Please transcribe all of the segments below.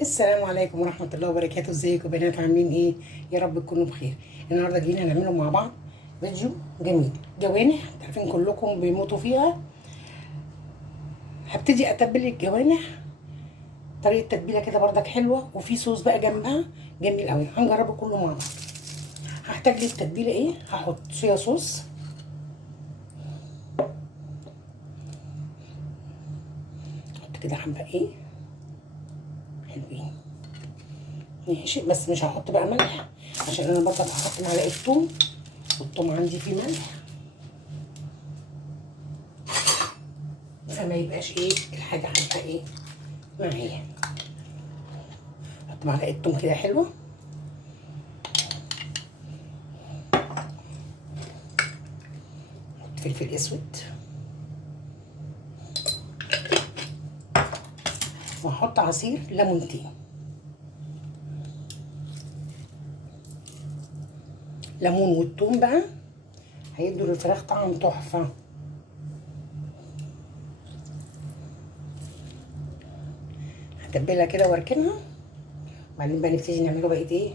السلام عليكم ورحمة الله وبركاته. ازيكم يا بنات؟ عاملين ايه؟ يا رب تكونوا بخير. النهارده جينا نعمله مع بعض فيديو جميل. جوانح عارفين كلكم بيموتوا فيها. هبتدي اتبل الجوانح طريقة تتبيلة كده بردك حلوة، وفي صوص بقى جنبها جميل قوي. هنجربه كله مع بعض. هحتاج للتتبيلة ايه؟ هحط صويا صوص، احط كده حبة ايه حلوين ماشي، بس مش هحط بقى ملح عشان انا برضك هحط معلقة توم، والثوم عندي فيه ملح، فما يبقاش ايه الحاجه حتى ايه معايا. احط معلقه توم كده حلوه، احط فلفل اسود، واحط عصير ليمونتين. ليمون والثوم بقى هيدوا للفراخ طعم تحفه. هتبلها كده واركنها، وبعدين بقى نبتدي نعمله بقيه ايه،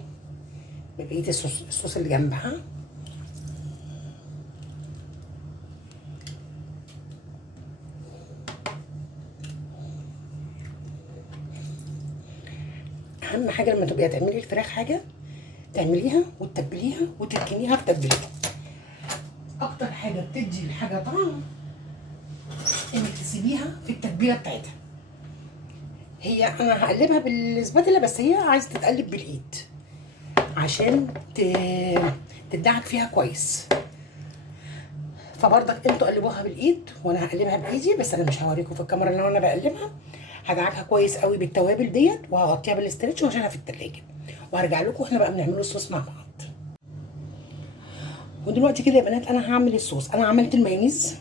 بقيه الصوص اللي جنبها. اهم حاجه لما تبقي هتعملي الفراخ حاجه تعمليها وتتبليها وتركنيها في تتبيلها. اكتر حاجه بتدي الحاجه طعم انك تسيبيها في التتبيله بتاعتها. هي انا هقلبها بالسباتيلا، بس هي عايزه تتقلب بالايد عشان تدعك فيها كويس. فبرضك انتوا قلبوها بالايد وانا هقلبها بايدي، بس انا مش هوريكم في الكاميرا اللي انا بقلبها. هدعكها كويس قوي بالتوابل ديت، وهغطيها بالاسترتش واشيلها في التلاجة، وهرجع لكم واحنا بقى بنعمله الصوص مع بعض. ودلوقتي كده يا بنات انا هعمل الصوص. انا عملت المايونيز،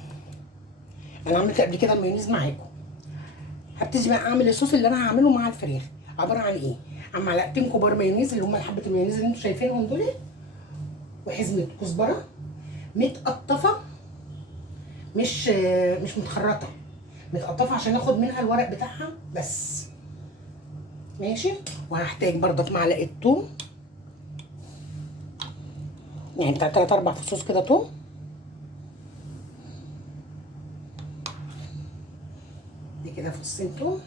انا عملت قبل كده المايونيز معاكم. هبتدي بقى اعمل الصوص اللي انا هعمله مع الفراخ. عباره عن ايه؟ عن معلقتين كبار مايونيز اللي هم حبه المايونيز اللي انتوا شايفينهم دول، وحزمه كزبره متقطفه، مش متخرطه، متقطفه عشان اخد منها الورق بتاعها بس. ماشي. وهحتاج برضك معلقه توم، يعني بتاع 3 4 فصوص كده توم. دي كده فصين توم.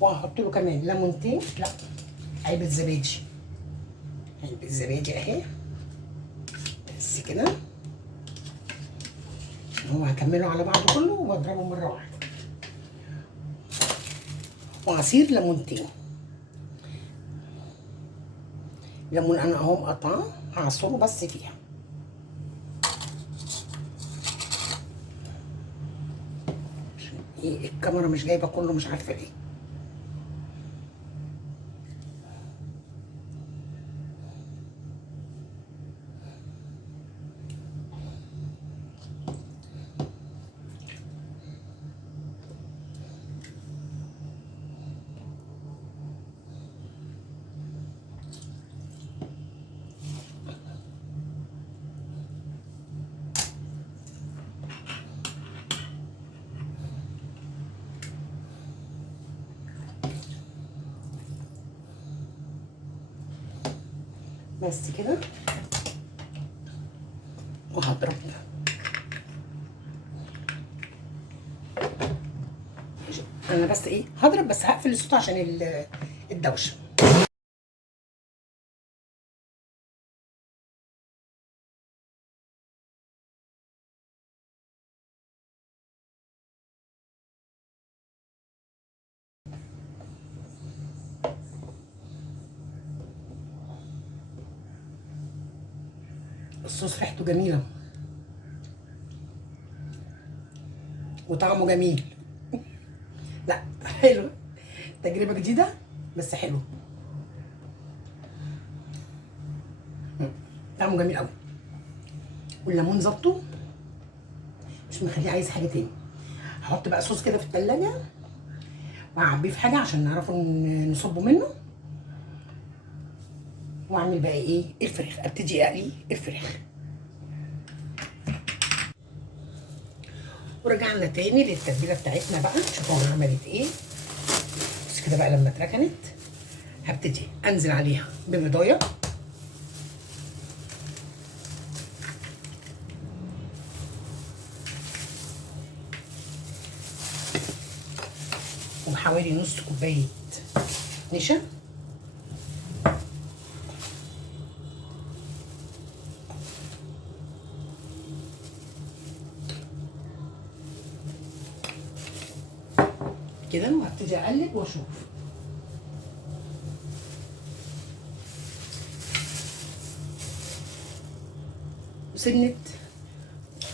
وهحط له كمان ليمونتين، لا علبه زبادي، علبه زبادي اهي بس كده. هو هكمله على بعضه كله واضربه مره واحده. وعصير ليمونتين، ليمون انا اهو مقطعاه هعصره بس فيها. ايه الكاميرا مش جايبه كله، مش عارفه ليه. بس كده وهضرب. انا بس ايه هضرب، بس هقفل الصوت عشان الدوشه. الصوص ريحته جميله وطعمه جميل. لا حلو، تجربه جديده بس حلو. طعمه جميل قوي، والليمون ظبطه، مش مخليه عايز حاجه تاني. هحط بقى صوص كده في التلاجة، وهعبيه في حاجه عشان نعرفه نصبه منه. واعمل بقى ايه الفراخ، ابتدي اقلي الفراخ. ورجعنا تاني للتتبيله بتاعتنا بقى، شوفوا انا عملت ايه. بس كده بقى لما اتركنت هبتدي انزل عليها ببيضايه، وحوالي نص كوبايه نشا، كده، وهبتدي اقلب واشوف. وسنه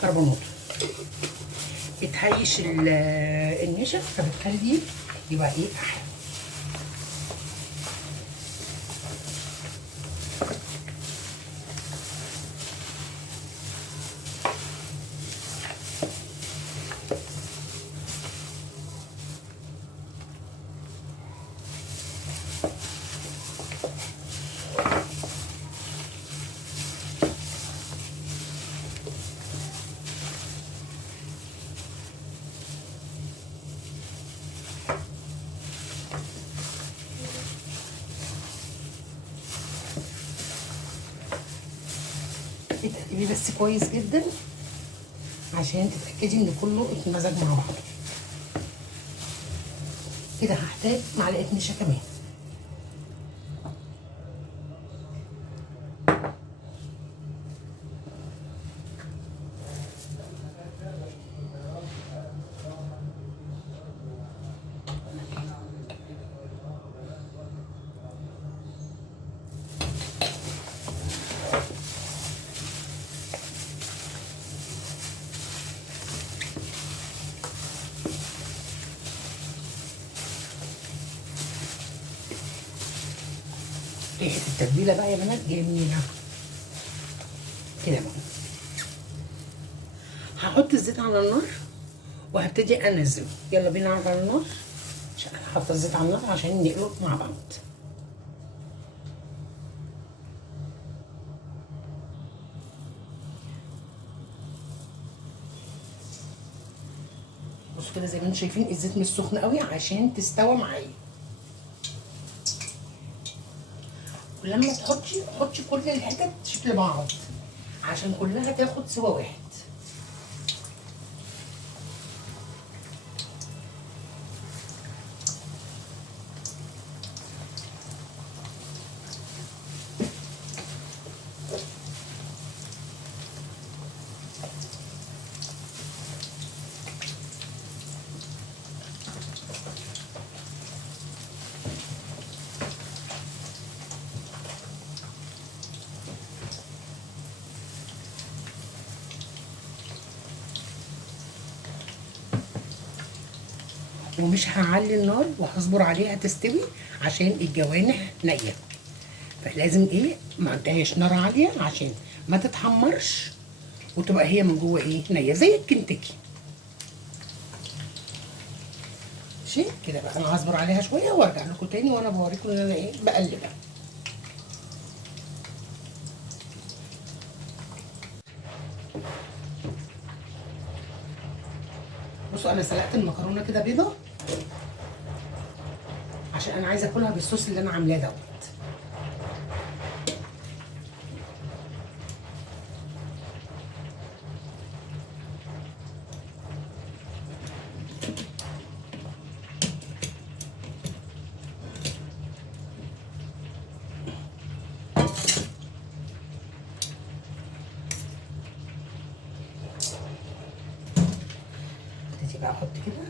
كربونات بتهيش النشا، فبتخليه يبقى ايه احلى. تقلبيه بس كويس جدا عشان تتاكدي ان كله اتمزج مع بعض. كده هحتاج معلقه نشا كمان. ريحه التتبيله بقى يا بنات جميله كده بقى. هحط الزيت على النار وهبتدي انزله. يلا بينا على النار، عشان انا حاطه الزيت على النار عشان نقلب مع بعض. بصوا كده زي ما انتم شايفين الزيت مش سخن قوي عشان تستوى معايا. ولما حطي كل الحتت شكل بعض عشان كلها تاخد سوا واحد. ومش هعلي النار وهصبر عليها تستوي عشان الجوانح نيه، فلازم ايه ما عندهاش نار عاليه عشان ما تتحمرش وتبقى هي من جوه ايه نيه زي الكنتاكي. ماشي كده بقى، انا هصبر عليها شويه وارجع لكم تاني وانا بوريكم ان انا ايه بقلبها. بصوا انا سلقت المكرونه كده بيضه عشان انا عايزه اكلها بالصوص اللي انا عاملاه دوت. ابتدي بقى احط كده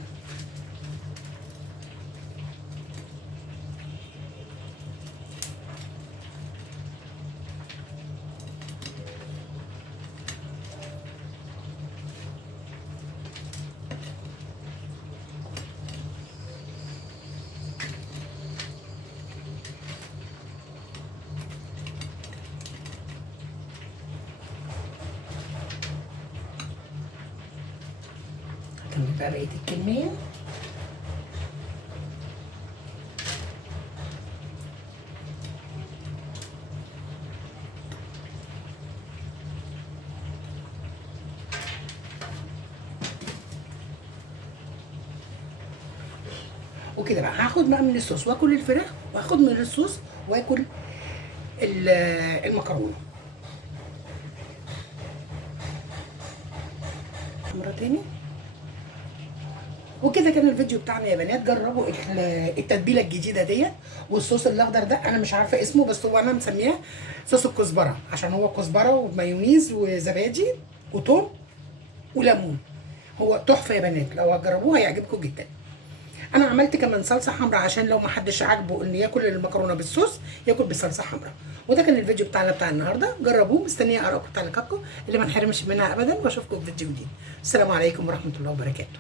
هكمل بقى بقيه الكميه. وكده بقى هاخد بقى من الصوص واكل الفراخ، وهاخد من الصوص واكل المكرونه. مره تاني. وكده كان الفيديو بتاعنا يا بنات. جربوا التتبيله الجديده ديت. والصوص الاخضر ده انا مش عارفه اسمه، بس هو انا مسمياه صوص الكزبره، عشان هو كزبره ومايونيز وزبادي وتوم وليمون. هو تحفه يا بنات، لو هتجربوه هيعجبكم جدا. انا عملت كمان صلصه حمراء، عشان لو ما حدش عاجبه ان ياكل المكرونه بالصوص ياكل بصلصه حمراء. وده كان الفيديو بتاعنا بتاع النهارده. جربوه، مستنيه ارائكم وتعليقاتكم اللي ما نحرمش منها ابدا، واشوفكم في فيديو جديد. السلام عليكم ورحمه الله وبركاته.